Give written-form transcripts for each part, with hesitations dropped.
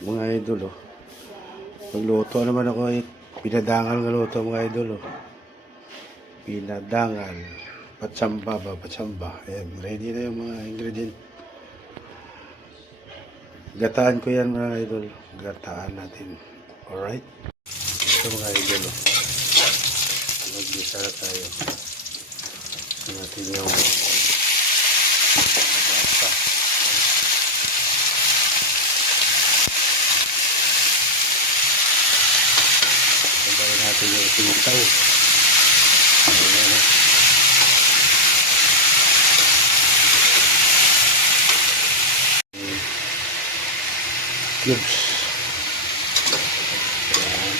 mga idol, oh. Magluto naman ako ay pinadangal nga luto, mga idol, oh. Pinadangal. Patsamba ba? Patsamba. Ayan, ready na yung mga ingredient. Gataan ko yan, mga idol. Gataan natin. Alright? Ito, mga idol, oh. Mag-gisa na tayo. Gusto natin yung basa. Sabayin natin yung sinitaw. Ayan. Cubes. Ayan.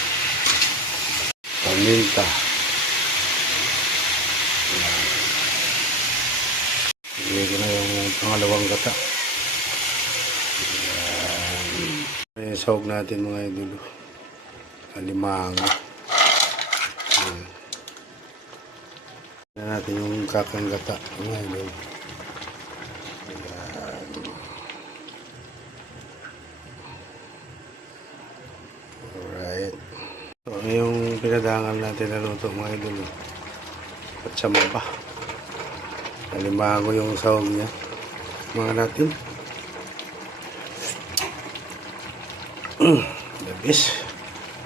Paminta. Ayan. Ibigay ko na yung pangalawang gata. Ayan. Sahog natin, mga idol. Alimango. Ayan. Ayan natin yung kakang gata, mga idol. Alright. So, yung pinadangal natin na luto, mga idol. Patsamba. Alimango yung sahog niya. Mga natin. The best.